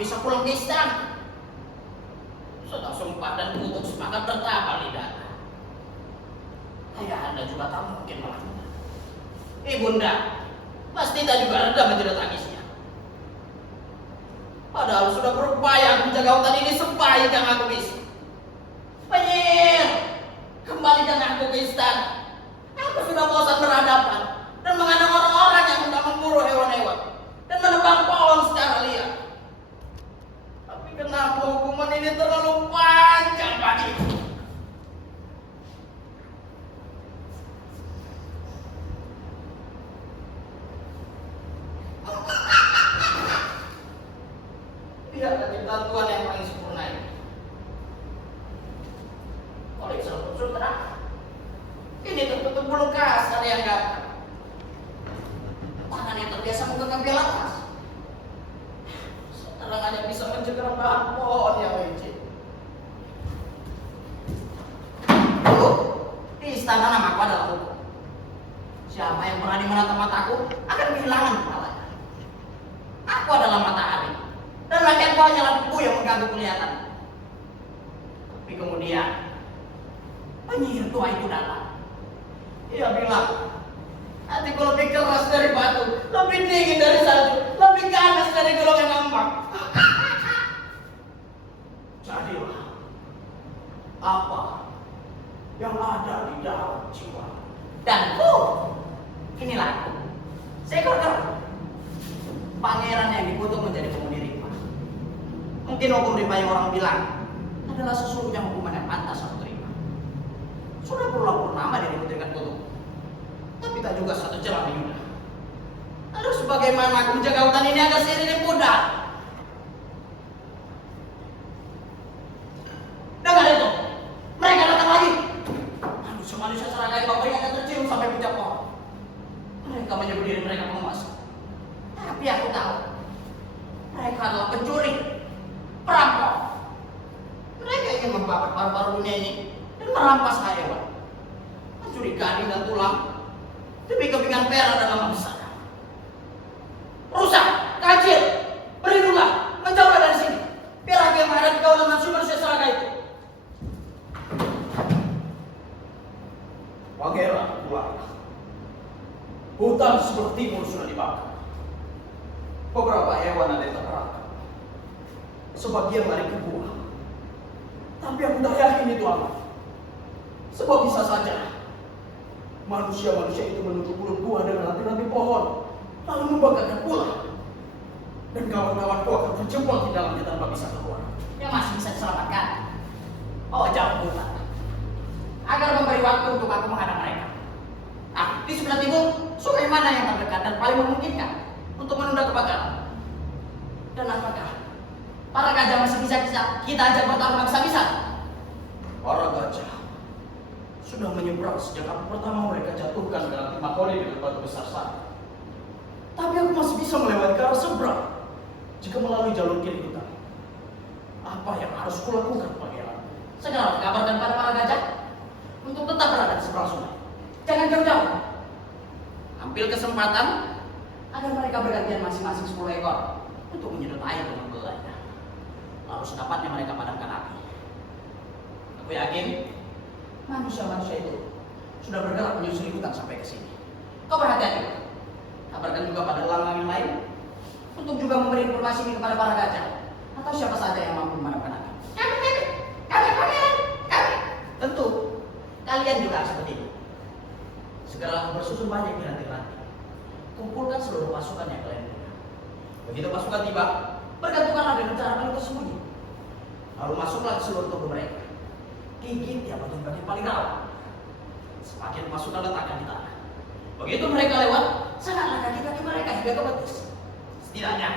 bisa pulang ke istana. Sudah sumpah dan kutuk semangat bertambah lidahnya. Ayah anda juga tak mungkin melakukan. Ibunda, pasti tak juga reda menjerit tangisnya. Padahal sudah berupaya menjaga hutan ini sebaik yang aku bisa. Penyihir, kembalikan aku ke istana. Aku sudah bosan berhadapan dan mengadang orang-orang yang hendak memburu hewan-hewan dan menebang pohon secara liar. Tapi kenapa hukuman ini terlalu panjang bagiku? Biarlah ciptaan Tuhan yang paling sempurna ini. Oleh seluruh sutra, ini tertutup bulu kasar yang gatal. Tangan yang terbiasa menggenggam bilangas sekarang hanya bisa menjegal bahan pohon yang licin. Dulu, di istana namaku adalah hukum. Siapa yang berani menatap mataku akan kehilangan kepalanya. Aku adalah matahari, dan rakyatku hanyalah debu yang mengganggu kelihatan. Tapi kemudian, penyihir tua itu datang. Ia bilang, hatiku lebih keras dari batu, lebih dingin dari salju, lebih ganas dari golongan ngambang. Jadilah apa yang ada di dalam jiwa. Dan inilah aku, seekor kerbau, pangeran yang dikutuk menjadi penghuni rimba. Mungkin hukum rimba yang orang bilang adalah sesungguhnya hukuman yang pantas aku terima. Sudah berulang purnama dia diberikan kutuk, tapi tak juga satu celah di Yuda. Lalu sebagaimana aku menjaga hutan ini agar seiring mudah. Dengar itu, mereka datang lagi. Manusia serangga yang bapaknya akan tercium sampai puncak pohon. Mereka menyebut diri mereka penguasa. Tapi aku tahu, mereka adalah pencuri, perampok. Mereka ingin membabat paru-paru dunia ini dan merampas hewan, mencuri gading dan tulang demi kepingan perak dan lama besar. Rusak, kacil, berlindunglah, menjauhlah dari sini. Biar aku yang menghadapi kau dengan manusia serangga itu. Pangeran, keluarlah. Hutan sebelah timur sudah dibakar. Beberapa hewan ada yang terperangkap. Sebagian lari ke buah. Tapi aku tak yakin itu aman. Sebab bisa saja manusia-manusia itu menutup mulut buah dengan ranting-ranting pohon, lalu membakarkan pula. Dan kawan-kawanku akan terjebak di dalamnya tanpa bisa keluar. Yang masih bisa diselamatkan, oh jauh hutan, agar memberi waktu untuk aku menghadap mereka. Nah, di sebelah timur, sungai mana yang terdekat dan paling memungkinkan untuk menunda kebakaran? Dan apakah para gajah masih bisa kita ajak bertarung habis-habisan? Para gajah sudah menyeberang sejak aku pertama mereka jatuhkan dalam timah koli dengan batu besar sana. Tapi aku masih bisa melewati ke arah seberang jika melalui jalur kiri hutan. Apa yang harus kulakukan, pangeran? Segera kabarkan pada para gajah untuk tetap berada di seberang sungai. Jangan jauh-jauh. Ambil kesempatan agar mereka bergantian masing-masing 10 ekor untuk menyedot air dengan belanya. Lalu sedapatnya mereka padamkan api. Aku yakin manusia-manusia itu sudah bergerak menyusuri hutan sampai ke sini. Kau berhati-hati. Kabarkan juga pada elang-elang yang lain untuk juga memberi informasi ini kepada para gajah atau siapa saja yang mampu memadamkan api. Kami. Tentu kalian juga seperti itu. Segera bersusun banyak di ranting-ranting. Kumpulkan seluruh pasukan yang kalian punya. Begitu pasukan tiba, bergantunganlah dengan cara paling tersembunyi. Lalu masuklah ke seluruh tubuh mereka. Gigit ya bagian paling rawan. Semakin pasukan letakkan di tanah. Begitu mereka lewat, sangatlah kaki-kaki mereka hingga ke betis. Setidaknya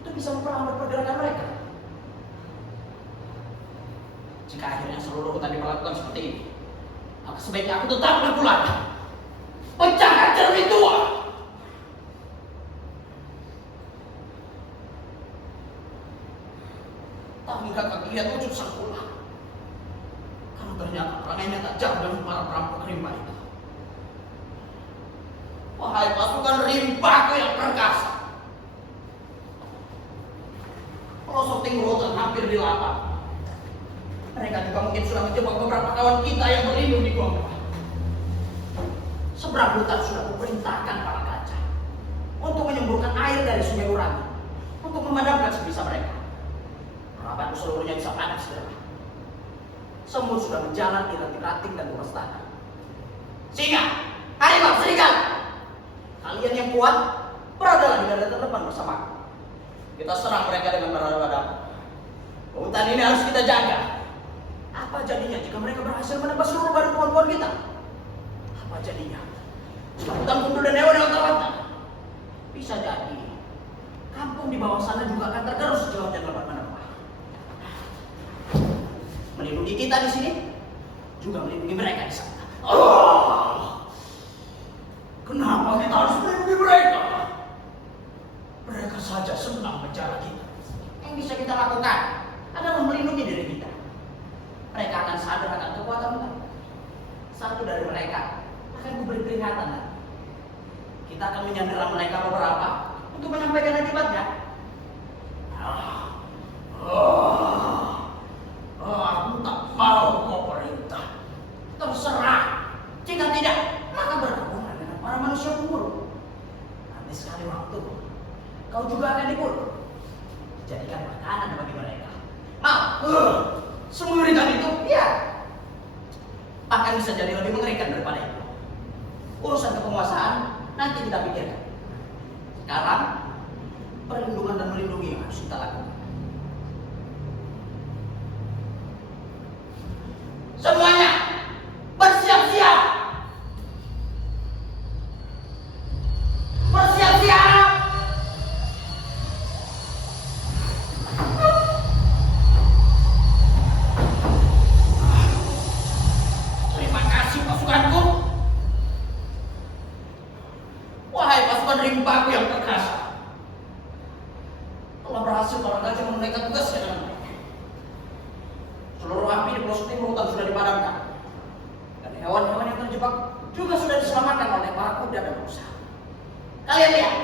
itu bisa memperlambat pergerakan mereka. Jika akhirnya seluruh hutan diperlakukan seperti ini, maka sebaiknya aku tetap berpulang. Pecahkan cermin tua. Tahukah kau lihat wujud sang ular? Karena ternyata perangainya tak jauh dengan para perampok rimba itu. Wahai pasukan rimbaku yang perkasa, Pelosok Timur hampir di lapang. Mereka juga mungkin sudah menjebak beberapa kawan kita yang berlindung di gua. Seberang hutan sudah kuperintahkan para kaca untuk menyemburkan air dari Sungai Urangi untuk memadamkan sebisa mereka. Harapanku seluruhnya bisa padam segera. Semut sudah berjalan di ranting-ranting dan luas tanah. Singa, harimau, serigala, kalian yang kuat beradalah di garda terdepan bersamaku. Kita serang mereka dengan berhadapan. Hutan ini harus kita jaga. Apa jadinya jika mereka berhasil menebas seluruh badan pohon-pohon kita? Apa jadinya jika hutan gundul dan hewan yang terlantar? Bisa jadi kampung di bawah sana juga akan tergerus sejauh dan dapat menebak. Melindungi kita di sini juga melindungi mereka di sana. Kenapa kita harus melindungi mereka? Mereka saja senang menjara kita. Yang bisa kita lakukan adalah melindungi diri kita. Mereka akan sadar akan kekuatan kita. Satu dari mereka akan kuberi peringatan. Kita akan menyandera mereka beberapa untuk menyampaikan akibatnya. Aku tak mau kau perintah. Terserah. Jika tidak, maka bergabunglah dengan para manusia pembunuh. Nanti sekali waktu kau juga akan dibunuh. Jadikan makanan bagi mereka. Semengerikan itu? Ya. Akan bisa jadi lebih mengerikan daripada itu. Urusan kepenguasaan nanti kita pikirkan. Sekarang perlindungan dan melindungi yang harus kita lakukan. Semuanya bersiap-siap. Bersiap-siap. Terima kasih pasukanku. Wahai pasukan rimpaku yang perkasa, telah berhasil para gajah menunaikan tugasnya dengan baik. Seluruh api di pelosok timur hutan sudah dipadamkan, dan hewan-hewan yang terjebak juga sudah diselamatkan oleh para kuda dan rusa. Kalian lihat,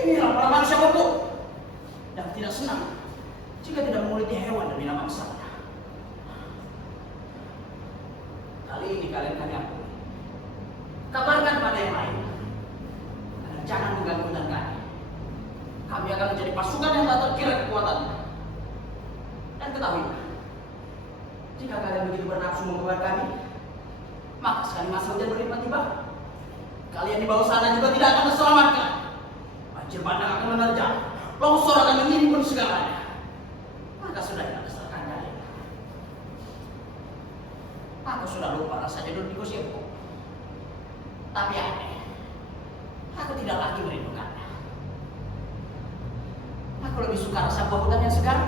inilah para manusia kumpul dan tidak senang jika tidak menguliti hewan dan binatang besarnya. Kali ini kalian kami akui. Kabarkan pada yang lain. Jangan mengganggu hutan kami. Kami akan menjadi pasukan yang tak terkira kekuatannya. Dan ketahuilah, jika kalian begitu bernafsu membuat kami, maka sekali masa hujan berlipat tiba, kalian di bawah sana juga tidak akan terselamatkan. Banjir bandang akan menerjang, longsor akan menimbun segalanya. Maka sudah tidak keserahkan kalian. Aku sudah lupa rasanya duduk di kursi empuk. Tapi aneh, aku tidak lagi merindukannya. Aku lebih suka rasa buah hutan yang segar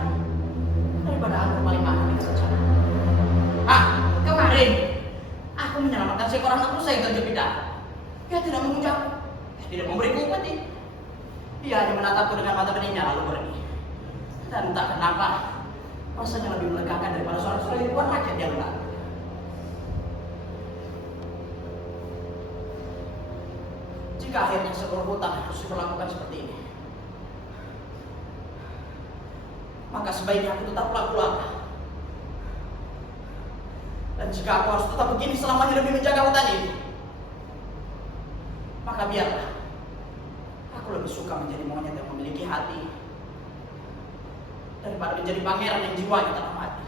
daripada anggur paling mahal di kerajaan. Kemarin aku menyelamatkan seekor anak rusa yang terjepit darah. Dia tidak mengucap, tidak memberiku upeti. Dia hanya menatapku dengan mata benihnya lalu pergi. Dan entah kenapa, rasanya lebih melegakan daripada suara-suara ribuan rakyat yang lalu. Jika akhirnya seluruh hutan harus diperlakukan seperti ini, maka sebaiknya aku tetap pulang. Dan jika aku harus tetap begini selamanya demi menjaga hutan ini, maka biarlah. Aku lebih suka menjadi monyet yang memiliki hati daripada menjadi pangeran yang jiwanya telah mati.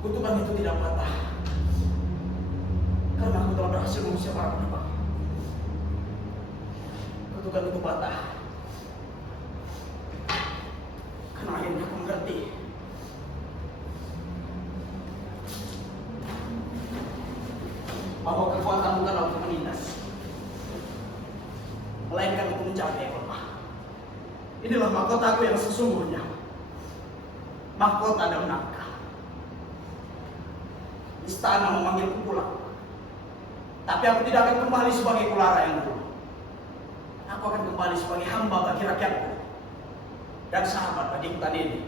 Kutukan itu tidak patah. Karena aku telah berhasil mengusir para penebang. Kutukan itu patah. Karena akhirnya aku mengerti. Bahwa kekuatan bukanlah untuk menindas, melainkan untuk menjaga yang lemah. Inilah mahkotaku yang sesungguhnya. Mahkota daun nangka. Istana memanggilku pulang. Tapi aku tidak akan kembali sebagai Kulara yang dulu. Aku akan kembali sebagai hamba bagi rakyatku dan sahabat bagi hutan ini.